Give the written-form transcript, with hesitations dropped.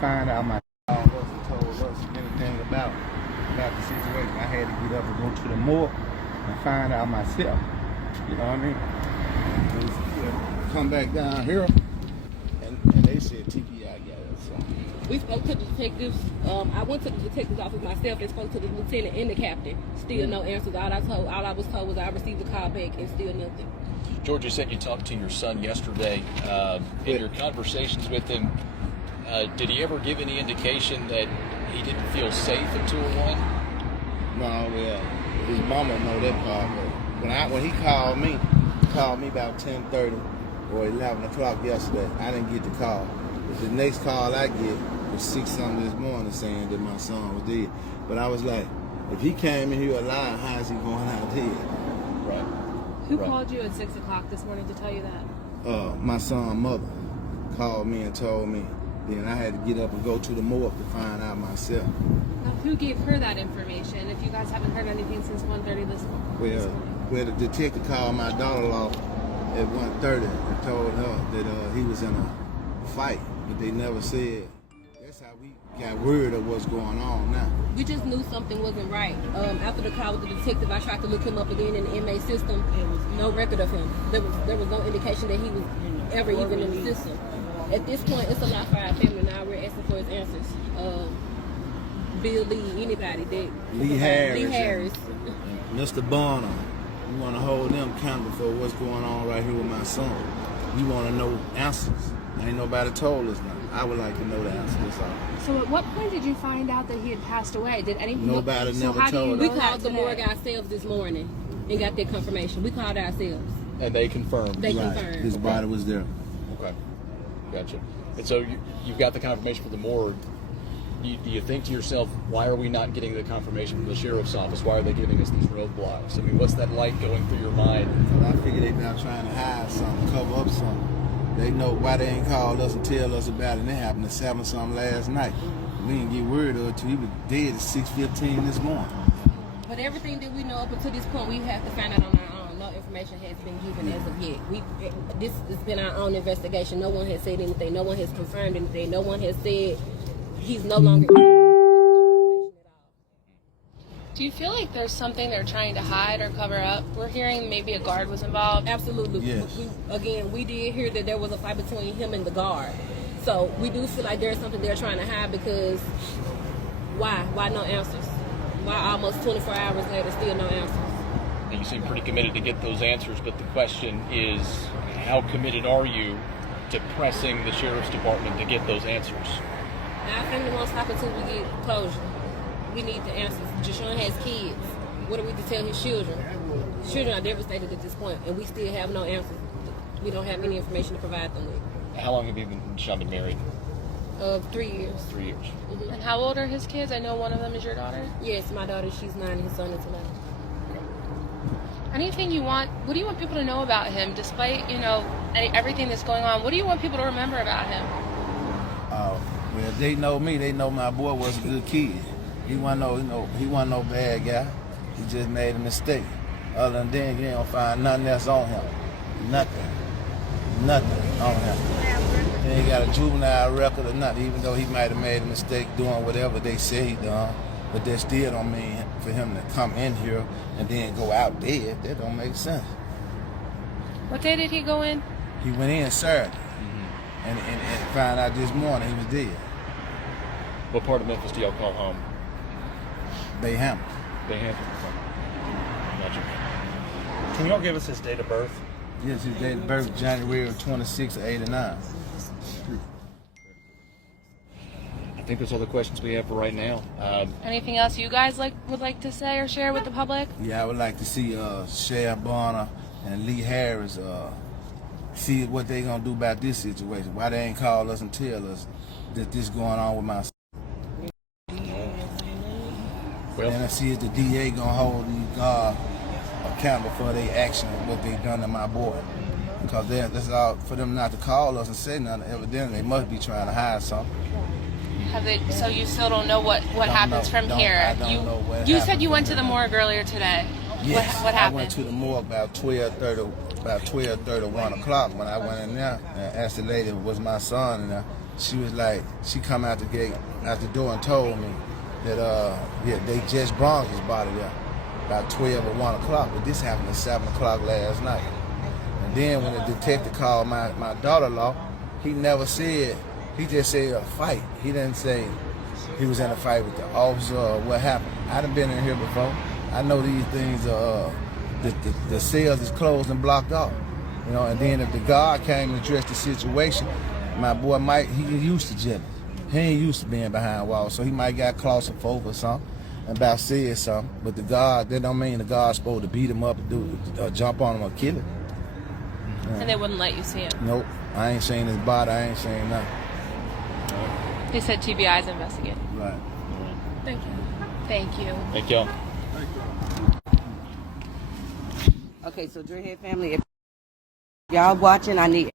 find out my wasn't told us anything about the situation. I had to get up and go to the morgue and find out myself. You know what I mean? Come back down here, and they said TPI got us. So. We spoke to the detectives. I went to the detective's office myself and spoke to the lieutenant and the captain. Still no answers. All I was told was I received a call back and still nothing. George, you said you talked to your son yesterday. In your conversations with him, did he ever give any indication that he didn't feel safe at 201? No, well, his mama know that part. But when he called me about 10:30 or 11 o'clock yesterday. I didn't get the call. The next call I get was 6 something this morning saying that my son was dead. But I was like, if he came in here alive, how is he going out dead? Right. Who called you at 6 o'clock this morning to tell you that? My son's mother called me and told me. Then I had to get up and go to the morgue to find out myself. Now, who gave her that information? If you guys haven't heard anything since 1:30 this morning. Well, the detective called my daughter-in-law at 1:30 and told her that he was in a fight, but they never said. That's how we got word of what's going on now. We just knew something wasn't right. After the call with the detective, I tried to look him up again in the inmate system. There was no record of him. There was no indication that he was ever even in the system. At this point, it's a lot for our family now. We're asking for his answers. Bill Lee, anybody. Lee Harris. And Mr. Bonner. We want to hold them accountable for what's going on right here with my son. We want to know answers. Ain't nobody told us nothing. I would like to know the answers. So at what point did you find out that he had passed away? Did anyone? Nobody never told us. we called the morgue ourselves this morning and got that confirmation. We called ourselves. And they confirmed. They right. confirmed. His body was there. Okay. Gotcha. And so you've got the confirmation for the morgue. Do you think to yourself, why are we not getting the confirmation from the sheriff's office? Why are they giving us these roadblocks? I mean, what's that light going through your mind? Well, I figure they're now trying to hide something, cover up something. They know why they ain't called us and tell us about it. And it happened at 7 something last night. We didn't get word of it till he was dead at 6:15 this morning. But everything that we know up until this point, we have to find out on our own. No information has been given as of yet. This has been our own investigation. No one has said anything. No one has confirmed anything. No one has said he's no longer. Do you feel like there's something they're trying to hide or cover up? We're hearing maybe a guard was involved. Absolutely. Yes. We did hear that there was a fight between him and the guard. So we do feel like there's something they're trying to hide because why? Why no answers? Why almost 24 hours later still no answers? And you seem pretty committed to get those answers, but the question is, how committed are you to pressing the sheriff's department to get those answers? Our family won't stop until we get closure. We need the answers. Jashawn has kids. What are we to tell his children? His children are devastated at this point, and we still have no answers. We don't have any information to provide them with. How long have you and Sean been married? 3 years. 3 years. Mm-hmm. And how old are his kids? I know one of them is your daughter. Yes, my daughter, she's 9 and his son is 11. Anything you want? What do you want people to know about him? Despite everything that's going on, what do you want people to remember about him? Well, if they know me, they know my boy was a good kid. He wasn't no bad guy. He just made a mistake. Other than that, you don't find nothing else on him. Nothing on him. He ain't got a juvenile record or nothing, even though he might have made a mistake doing whatever they say he done. But that still don't mean for him to come in here and then go out dead. That don't make sense. What day did he go in? He went in Saturday and found out this morning he was dead. What part of Memphis do y'all call home? Bayham. Gotcha. Can y'all give us his date of birth? Yes, his date of birth, January 26, 89. I think that's all the questions we have for right now. Anything else you guys would like to say or share with the public? Yeah, I would like to see Sheriff Bonner and Lee Harris see what they gonna do about this situation. Why they ain't call us and tell us that this going on with my son. Well, And I see if the DA gonna hold these guards accountable for their action, what they done to my boy. Because that's all for them not to call us and say nothing. Evidently, they must be trying to hide something. So you still don't know what happens from here? I don't know what You happens said you from went to the here. morgue earlier today. Yes, What happened? I went to the morgue about 12:30, 1 o'clock when I went in there and asked the lady if it was my son, and she was like, she come out the gate, out the door and told me that, yeah, they just brought his body there about 12 or 1 o'clock, but this happened at 7 o'clock last night. And then when the detective called my daughter-in-law, he never said, he just said a fight. He didn't say he was in a fight with the officer or what happened. I done been in here before. I know these things, the cells is closed and blocked off. You know, and then if the guard came and addressed the situation, my boy Mike, he used to jail. He ain't used to being behind walls, so he might got claustrophobic or something and about said something. But the guard, that don't mean the guard's supposed to beat him up and jump on him or kill him. Yeah. And they wouldn't let you see him. Nope, I ain't seen his body. I ain't seen nothing. They said TBI's investigating. Right. Thank you. Thank you. Thank y'all. Okay, so Dreadhead family, if y'all watching, I need